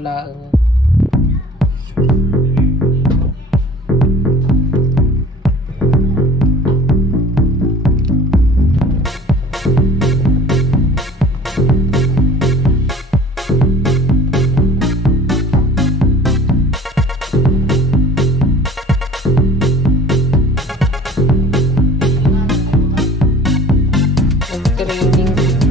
lang. Training dito.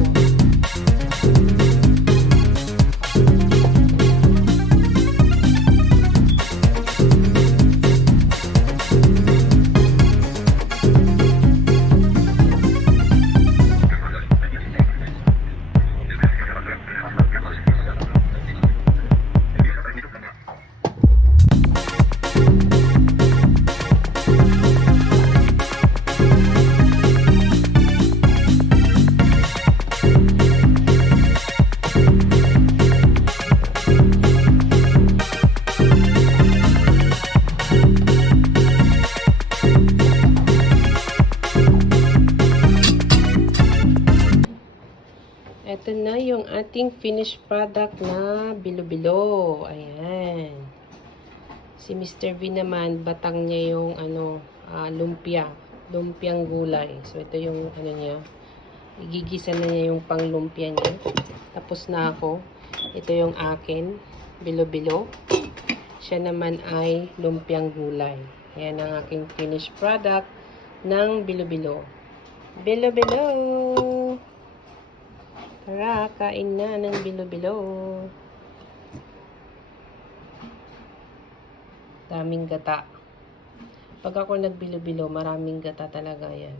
Ito na yung ating finished product na bilo-bilo. Ayan. Si Mr. V naman, batang niya yung lumpia. Lumpiang gulay. So, ito yung niya. Igigisa na niya yung panglumpia niya. Tapos na ako. Ito yung akin. Bilo-bilo. Siya naman ay lumpiang gulay. Ayan ang aking finished product ng bilo-bilo. Bilo-bilo! Tara, kain na ng bilo-bilo. Daming gata. Pag ako nagbilo-bilo, maraming gata talaga yan.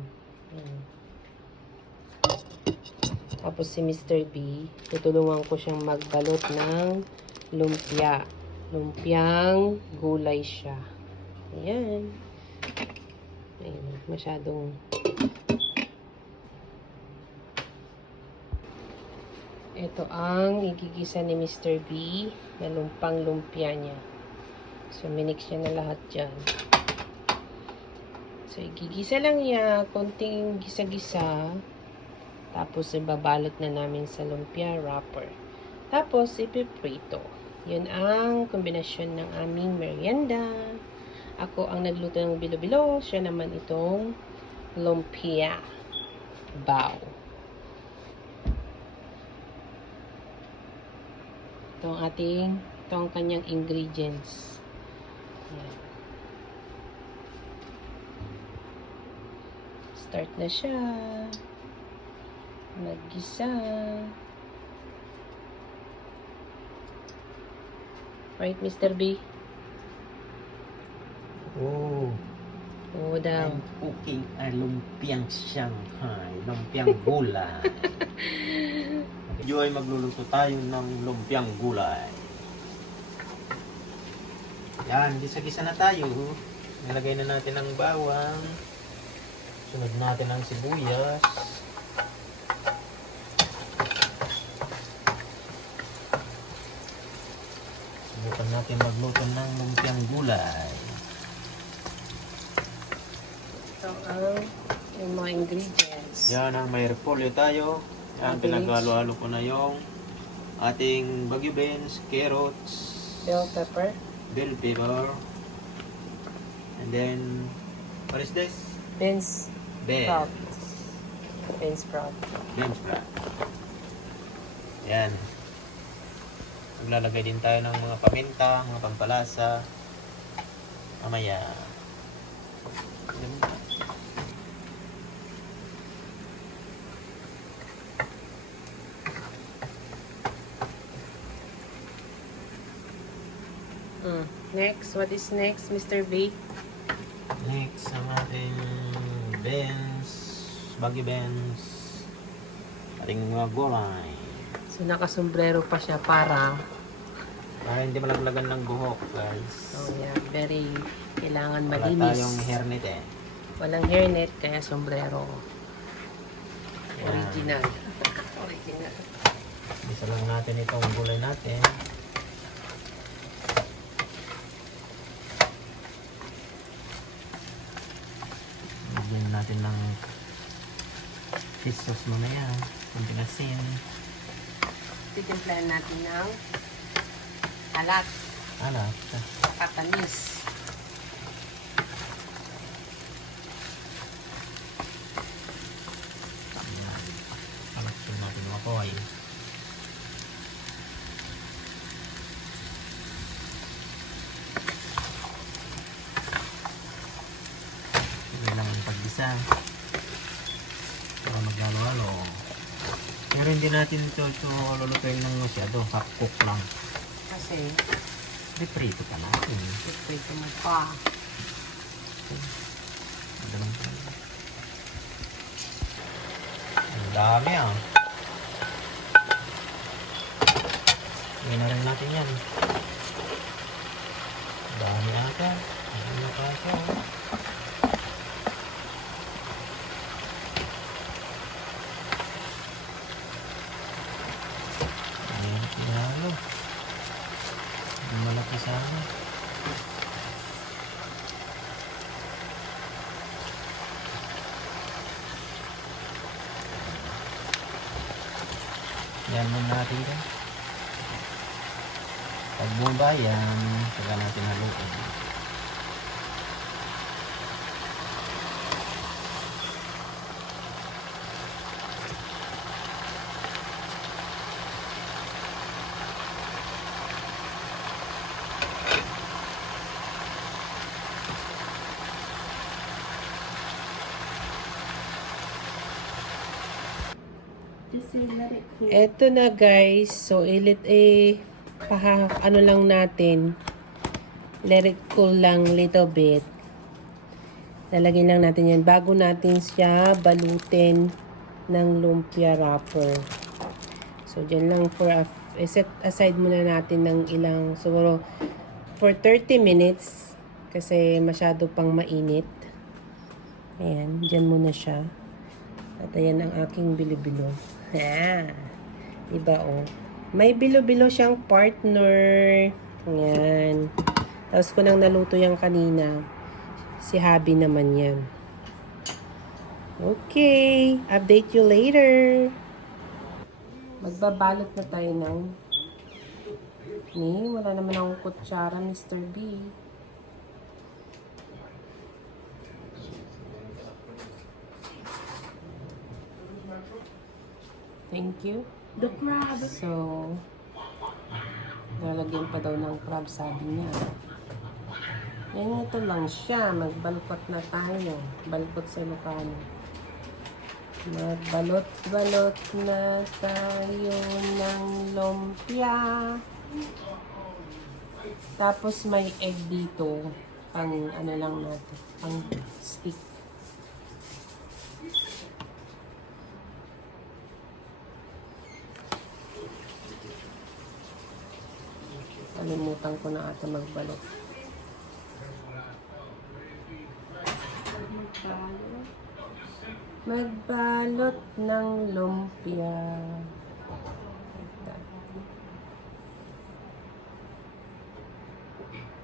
Tapos si Mr. B, tutulungan ko siyang magbalot ng lumpia. Lumpiang gulay siya. Ayan. Ayan, masyadong... Ito ang igigisa ni Mr. B na lumpang lumpia niya. So, minix niya na lahat dyan. So, igigisa lang niya. Konting gisa-gisa. Tapos, ibabalot na namin sa lumpia wrapper. Tapos, ipiprito. Yun ang kombinasyon ng aming merienda. Ako ang nagluto ng bilo-bilo. Siya naman itong lumpia bao. Ito ang kanyang ingredients. Ayan. Start na siya. Maggisa. Right, Mr. B? Oh, Oo daw. I'm cooking a lumpiang Shanghai, lumpiang gulay. Joy, magluluto tayo ng lumpiang gulay. Yan, gisa-gisa na tayo. Nilagay na natin ang bawang. Sunod natin ang sibuyas. Subukan natin magluto ng lumpiang gulay. Ito ang yung mga ingredients. Yan ang may repolyo tayo. Yan, pinaghalo-halo ko na yung ating bagyo beans, carrots, Bell pepper. bell pepper, and then, what is this? Beans Bell. sprout. Beans sprout. Beans sprout. Yan. Maglalagay din tayo ng mga paminta, mga pampalasa. Mamaya. Next, what is next, Mr. V? Next, ang ating beans, bagyo beans, ating mga gulay. So, nakasombrero pa siya para Hindi malaglagan ng buhok, guys. oh yeah, very kailangan Wala malinis. tayong hairnet eh. Walang hairnet, kaya sombrero. Yan. Original. Original. Isa lang natin itong gulay natin. Lagyan natin ng fish sauce mamaya. Kunting asin. Titimplahan natin ng alat. Alat. Katamis. Alaksin natin mga koy. Hindi lang ang paggisa. Para maghalo-halo. Pero hindi natin ito lulutuin ng masyado. Half cook lang. Kasi, Prito pa natin. prito mo pa. Madalang pa. Ang dami ah. Hindi na rin natin yan. Ang dami ata. Ang dami ata. Ayan, pinalo. Ang malaki sana. Yan muna natin ito. Pag bumaba yan, saka natin haluin. Eto na guys. So, ano lang natin. Let it cool lang little bit. Lalagyan lang natin yan. Bago natin siya balutin ng lumpia wrapper. So, dyan lang set aside muna natin ng ilang, siguro, for 30 minutes. Kasi masyado pang mainit. Ayan, dyan muna siya. At ayan ang aking bilo-bilo. Diba oh? May bilo-bilo siyang partner. Ayan. Tapos ko nang naluto yung kanina. Si Habi naman yan. Okay. Update you later. Magbabalot na tayo ng wala naman akong kutsara, Mr. B. Thank you. The crab. So, lalagyan pa daw ng crab, sabi niya. Yan, ito lang siya. Magbalkot na tayo. Balkot sa Ilocano. Magbalot-balot na tayo ng lumpia. Tapos may egg dito. Pang ano lang natin. Pang stick. Kalimutan ko na ata magbalot. Magbalot ng lumpia.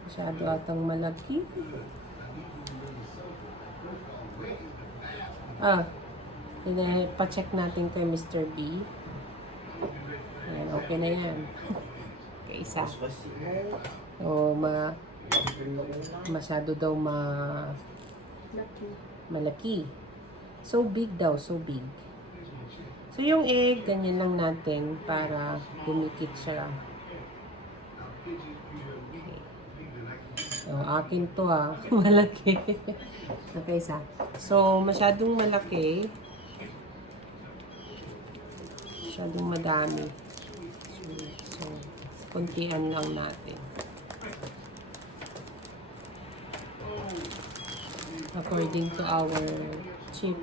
Masyado atang malaki. Pa-check natin kay Mr. B. Ayan, okay na yan. Isa. O, masyado daw malaki. So big daw, so big. So yung egg, ganyan lang natin para dumikit siya. Okay. So, akin to malaki. Okay, isa. So, masyadong malaki. Masyadong madami. So, kuntian lang natin. According to our Chip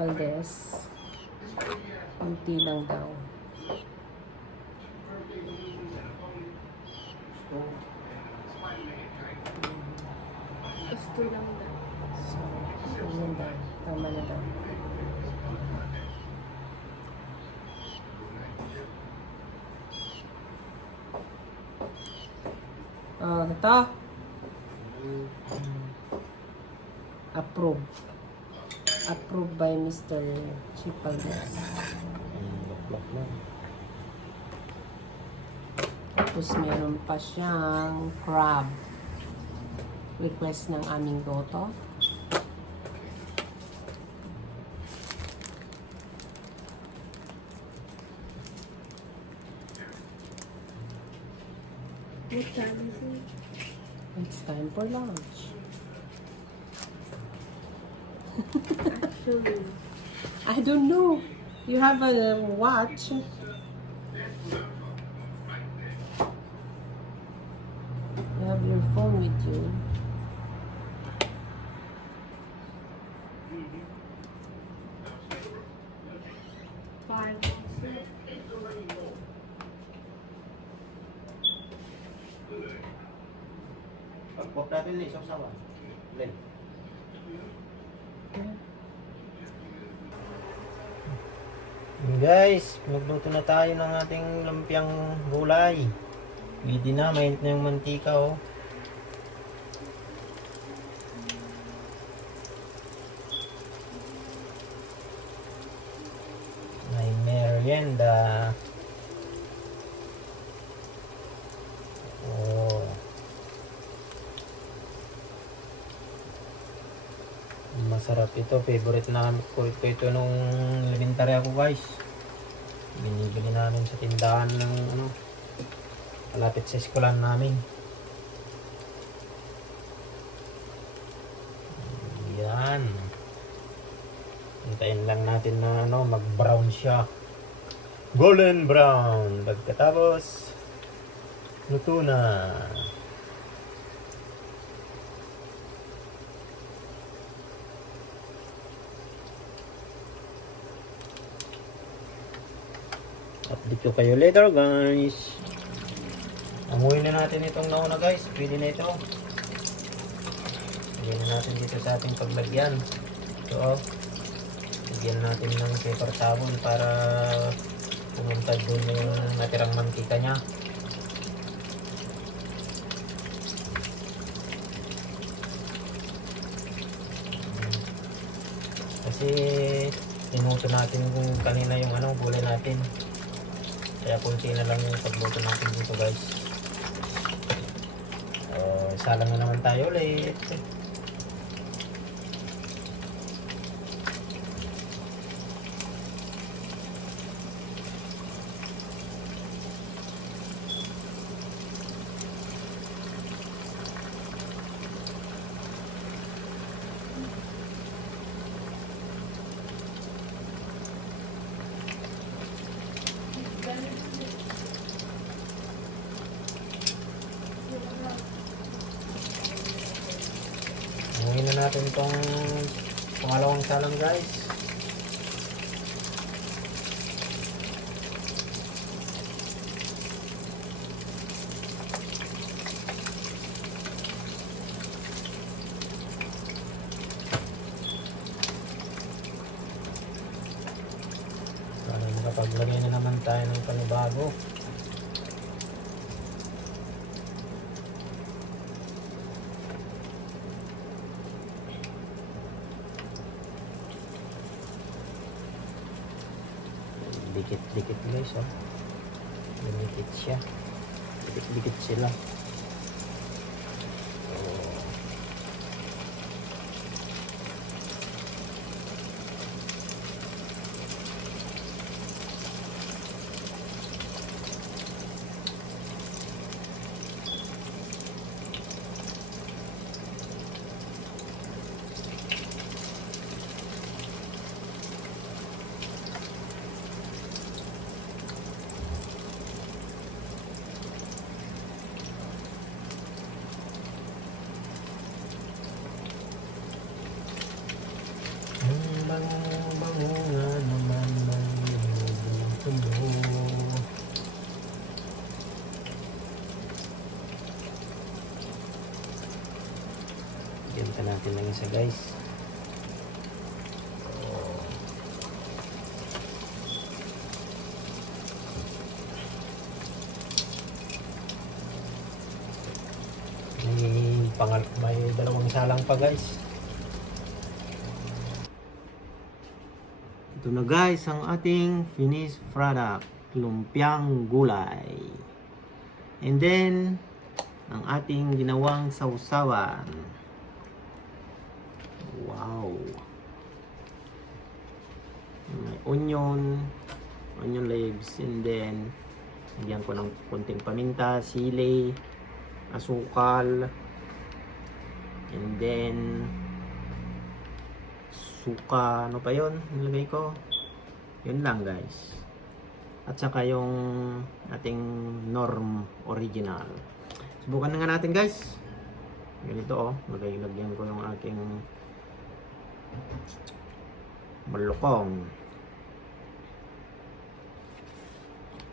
Valdez, kunti lang daw. Gusto lang daw. So, yun daw. Tama na daw. Ito. Approve. Approved by Mr. Chip Valdez. Tapos meron pa siyang crab. Request ng aming goto. What time is it? It's time for lunch. Actually, I don't know. You have a watch. You have your phone with you. five. Pag-pop natin ulit, sawa-sawa. Ulit. Guys, magluto na tayo ng ating lumpiang gulay. Pwede na, mainit na yung mantika oh. May merienda. Oh. Masarap ito. Favorite na ko ito nung elementary ako guys. Binibili namin sa tindahan ng ano, malapit sa eskwelahan namin. Yan. Hintayin lang natin na ano, mag-brown siya. Golden brown. Pagkatapos, luto na. Update ko kayo later guys. Amuyin na natin itong nauna guys. Pwede na ito. Lagyan na natin dito sa ating paglagyan. Ito oh. Lagyan natin ng paper towel para pumunta doon yung natirang mantika niya. Kasi tinuto natin kung kanina yung ano, gulay natin. Kaya kunti na lang yung pagluto natin dito guys. Salang na naman tayo ulit. Amuyin na natin itong pangalawang salang guys. Sana makapaglagay na naman tayo ng panibago. Dikit-dikit guys oh. Dikit siya. Dikit-dikit sila. Oh. Bango nga naman ng tulo. Ganta natin lang isa guys. May dalawang salang pa guys. Ito na guys ang ating finished product, lumpiang gulay. And then, ang ating ginawang sausawan. Wow. May onion leaves, and then lagyan ko ng konting paminta, sili, asukal, and then suka, ano pa yun nilagay ko, yun lang guys, at saka yung ating Norm original. Subukan na nga natin guys. Ganito lagyan ko yung aking malukong.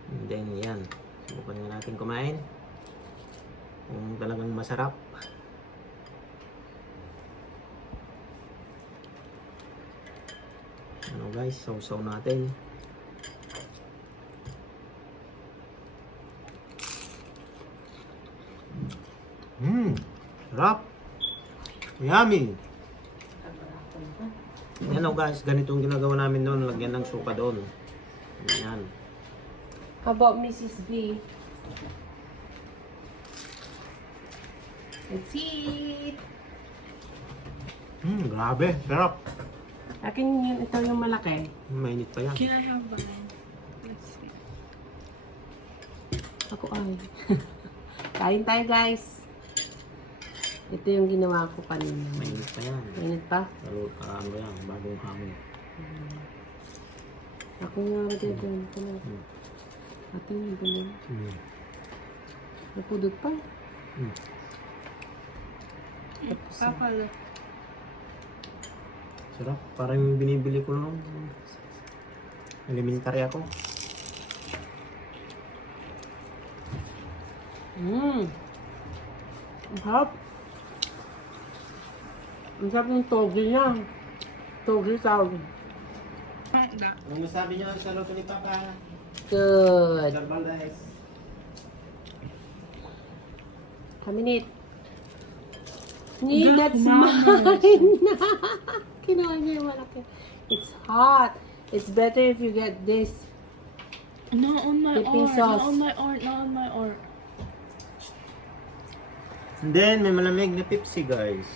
And then yan, subukan nga natin kumain kung talagang masarap. Ano guys, sausaw natin. Sarap. Yummy. Yan guys, ganito yung ginagawa namin doon. Lagyan ng suka doon. Yan. How about Mrs. B? Let's eat! Grabe. Sarap. Akin yun, ito yung malaki. Mainit pa yan. Can I have one? Let's see. Ako ay. Kain tayo guys. Ito yung ginawa ko kanina. Mainit pa yan. Mainit pa? Lalo, ano yan, bagong hamon. Ako nga magdadaan. Ito yung ganun. Napudot pa. Papa, look. Sarap. Parang yung binibili ko nung elementary ako. Ang sarap. Ang sarap ng togi niya. Togi tawag. Ano masabi niyo sa luto ni Papa? Good. Sir Valdez. Kaminit. Nee, Good that's manners. mine. Kinuha niya yung malaki. It's hot. It's better if you get this. Not on my Dipping arm. sauce. Not on my arm. Not on my arm. And then, may malamig na Pepsi guys.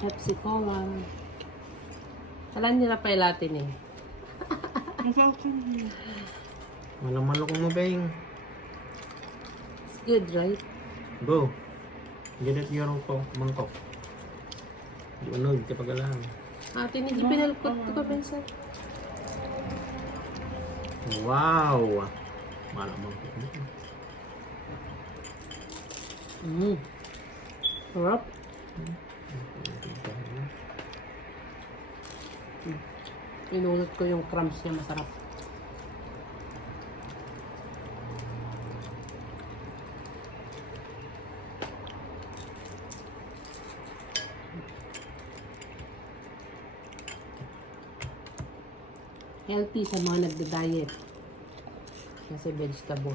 Pepsi Cola. Alam nila pa natin eh. Walang malukong mabeng. It's good, right? Go. Get it your mangkok. Di unod kapag alam. Atin hindi pinalkot ko ka minsan. Wow. Malamang mangkok mo. Sarap. Inulot ko yung crumbs niya, masarap. Healthy sa mga nagda-diet. Kasi vegetable.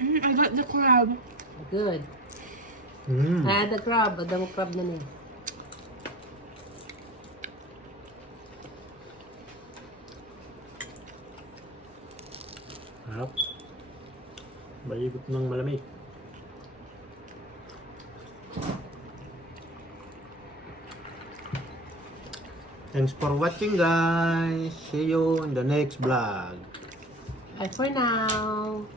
I got the crab. Good. The crab. Ada mo crab na niya. Harap. Baligot ng malamig. Thanks for watching guys. See you in the next vlog. Bye for now.